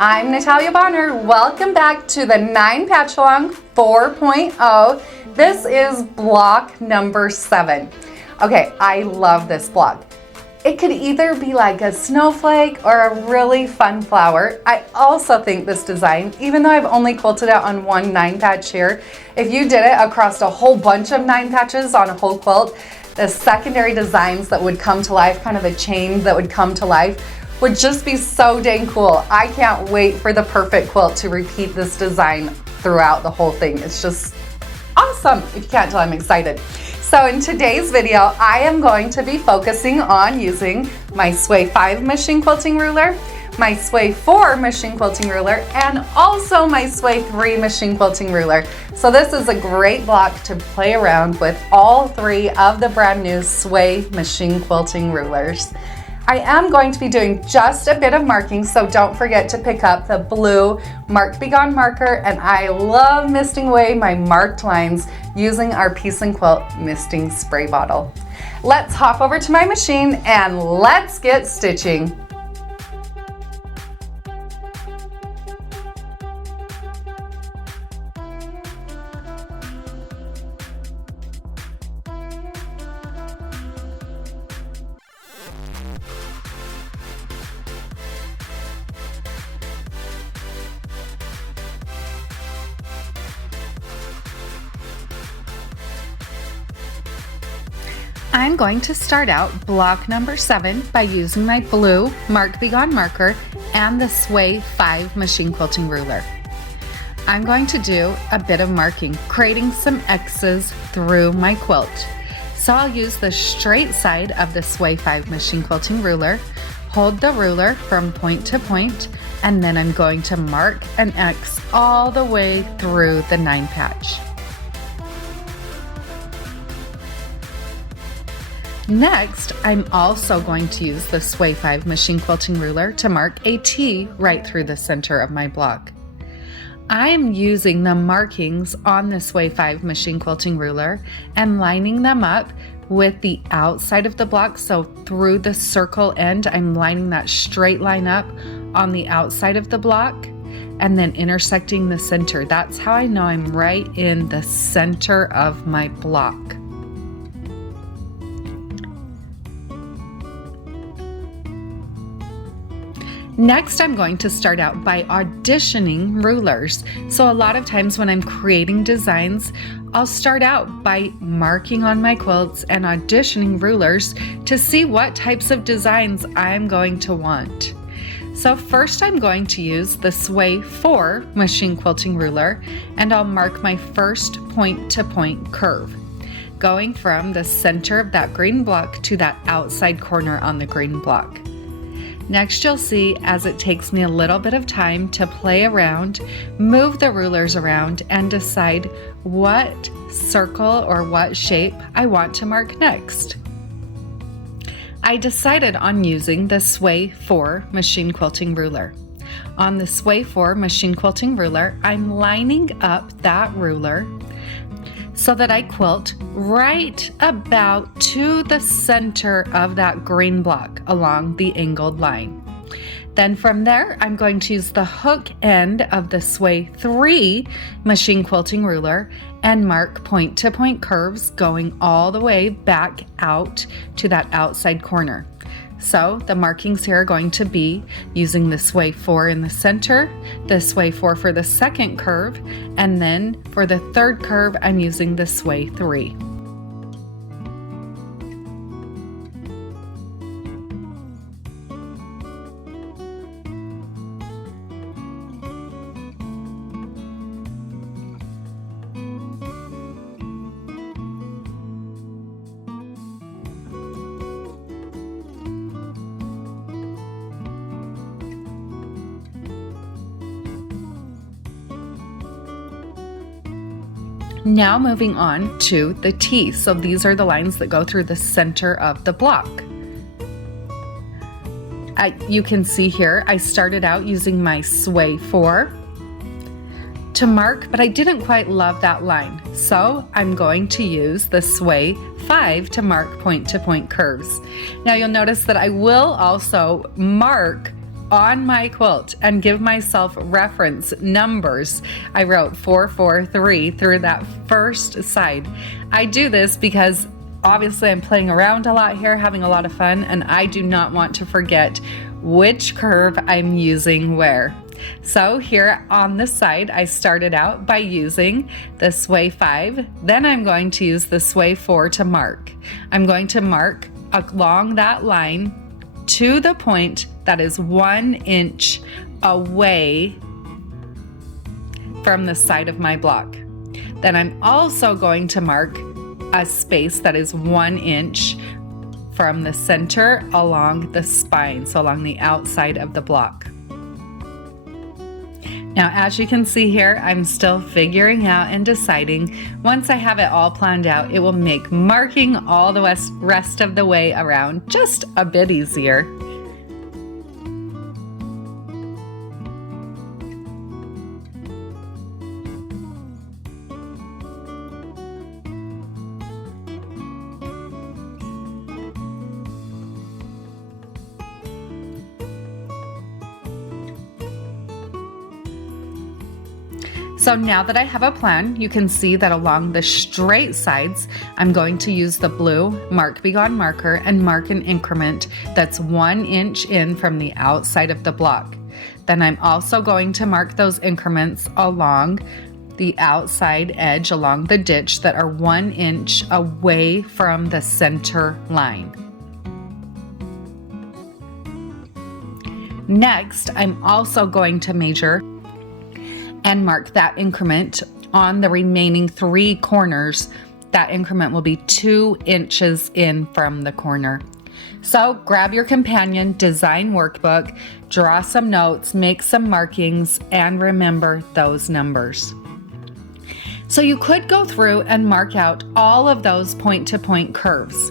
I'm Natalia Bonner. Welcome back to the 9 Patchalong 4.0. This is block number 7. Okay, I love this block. It could either be like a snowflake or a really fun flower. I also think this design, even though I've only quilted it on one 9 patch here, if you did it across a whole bunch of 9 patches on a whole quilt, the secondary designs that would come to life, kind of a chain that would come to life, would just be so dang cool. I can't wait for the perfect quilt to repeat this design throughout the whole thing. It's just awesome. If you can't tell, I'm excited. So in today's video, I am going to be focusing on using my Sway 5 machine quilting ruler, my Sway 4 machine quilting ruler, and also my Sway 3 machine quilting ruler. So this is a great block to play around with all 3 of the brand new Sway machine quilting rulers. I am going to be doing just a bit of marking, so don't forget to pick up the blue Mark Be Gone marker, and I love misting away my marked lines using our Piece and Quilt misting spray bottle. Let's hop over to my machine and let's get stitching. I'm going to start out block number 7 by using my blue Mark Be Gone marker and the Sway 5 machine quilting ruler. I'm going to do a bit of marking, creating some X's through my quilt. So I'll use the straight side of the Sway 5 machine quilting ruler, hold the ruler from point to point, and then I'm going to mark an X all the way through the 9 patch. Next, I'm also going to use the Sway 5 machine quilting ruler to mark a T right through the center of my block. I am using the markings on the Sway 5 machine quilting ruler and lining them up with the outside of the block. So through the circle end, I'm lining that straight line up on the outside of the block and then intersecting the center. That's how I know I'm right in the center of my block. Next, I'm going to start out by auditioning rulers. So a lot of times when I'm creating designs, I'll start out by marking on my quilts and auditioning rulers to see what types of designs I'm going to want. So first I'm going to use the Sway 4 machine quilting ruler, and I'll mark my first point-to-point curve, going from the center of that green block to that outside corner on the green block. Next, you'll see as it takes me a little bit of time to play around, move the rulers around, and decide what circle or what shape I want to mark next. I decided on using the Sway 4 machine quilting ruler. On the Sway 4 machine quilting ruler, I'm lining up that ruler so that I quilt right about to the center of that green block along the angled line. Then from there, I'm going to use the hook end of the Sway 3 machine quilting ruler and mark point-to-point curves going all the way back out to that outside corner. So the markings here are going to be using the Sway 4 in the center, the Sway 4 for the second curve, and then for the third curve, I'm using the Sway 3. Now moving on to the T. So these are the lines that go through the center of the block. You can see here, I started out using my Sway 4 to mark, but I didn't quite love that line. So I'm going to use the Sway 5 to mark point-to-point curves. Now you'll notice that I will also mark on my quilt and give myself reference numbers. I wrote 443 through that first side. I do this because obviously I'm playing around a lot here, having a lot of fun, and I do not want to forget which curve I'm using where. So here on the side, I started out by using the sway 5, then I'm going to use the sway 4 to mark. I'm going to mark along that line to the point that is 1 inch away from the side of my block. Then I'm also going to mark a space that is 1 inch from the center along the spine, so along the outside of the block. Now, as you can see here, I'm still figuring out and deciding. Once I have it all planned out, it will make marking all the rest of the way around just a bit easier. So now that I have a plan, you can see that along the straight sides, I'm going to use the blue Mark Be Gone marker and mark an increment that's 1 inch in from the outside of the block. Then I'm also going to mark those increments along the outside edge along the ditch that are 1 inch away from the center line. Next, I'm also going to measure and mark that increment on the remaining 3 corners. That increment will be 2 inches in from the corner. So grab your companion design workbook, draw some notes, make some markings, and remember those numbers. So you could go through and mark out all of those point-to-point curves.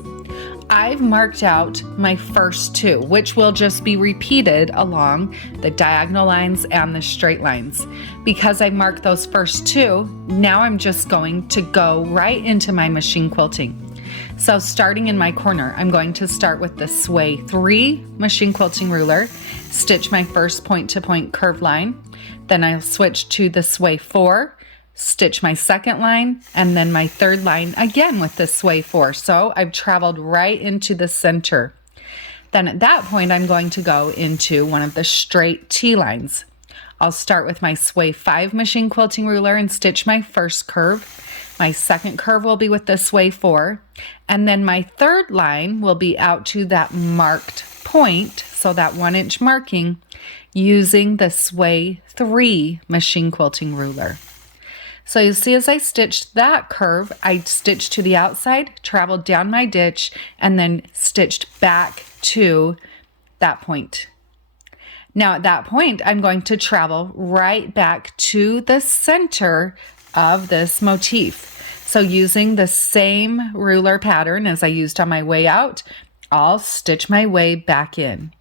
I've marked out my first 2, which will just be repeated along the diagonal lines and the straight lines. Because I marked those first 2, now I'm just going to go right into my machine quilting. So starting in my corner, I'm going to start with the sway 3 machine quilting ruler, stitch my first point-to-point curve line, then I'll switch to the sway 4, stitch my second line, and then my third line again with the sway 4. So I've traveled right into the center. Then at that point, I'm going to go into one of the straight T lines. I'll start with my sway 5 machine quilting ruler and stitch my first curve. My second curve will be with the sway 4, and then my third line will be out to that marked point, so that 1 inch marking, using the sway 3 machine quilting ruler. So you see, as I stitched that curve, I stitched to the outside, traveled down my ditch, and then stitched back to that point. Now at that point, I'm going to travel right back to the center of this motif. So using the same ruler pattern as I used on my way out, I'll stitch my way back in.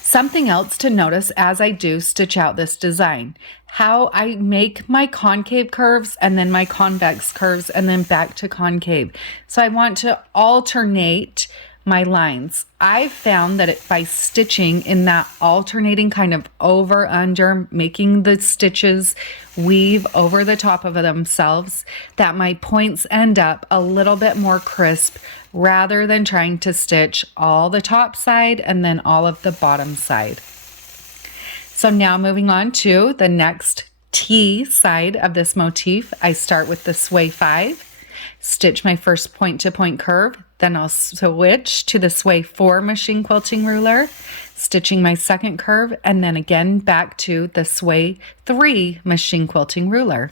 Something else to notice as I do stitch out this design, how I make my concave curves and then my convex curves and then back to concave. So I want to alternate my lines. I've found that by stitching in that alternating kind of over under, making the stitches weave over the top of themselves, that my points end up a little bit more crisp rather than trying to stitch all the top side and then all of the bottom side. So now moving on to the next T side of this motif, I start with the sway 5, stitch my first point-to-point curve, then I'll switch to the sway 4 machine quilting ruler, stitching my second curve, and then again back to the sway 3 machine quilting ruler.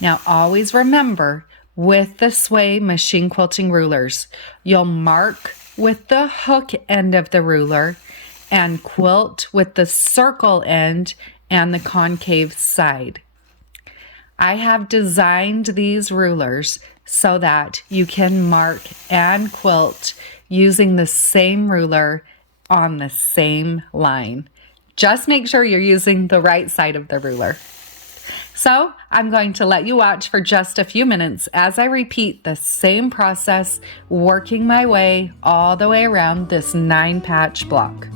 Now always remember, with the sway machine quilting rulers, you'll mark with the hook end of the ruler and quilt with the circle end and the concave side. I have designed these rulers so that you can mark and quilt using the same ruler on the same line. Just make sure you're using the right side of the ruler. So I'm going to let you watch for just a few minutes as I repeat the same process, working my way all the way around this 9 patch block.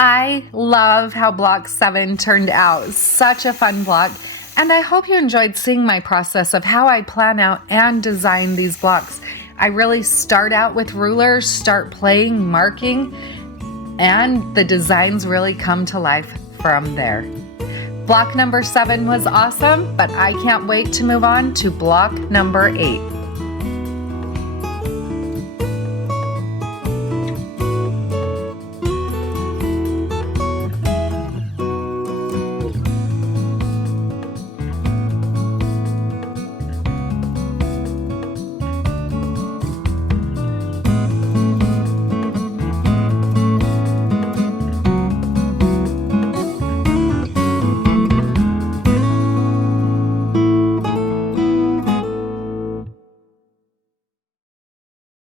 I love how block 7 turned out. Such a fun block. And I hope you enjoyed seeing my process of how I plan out and design these blocks. I really start out with rulers, start playing, marking, and the designs really come to life from there. Block number 7 was awesome, but I can't wait to move on to block number 8.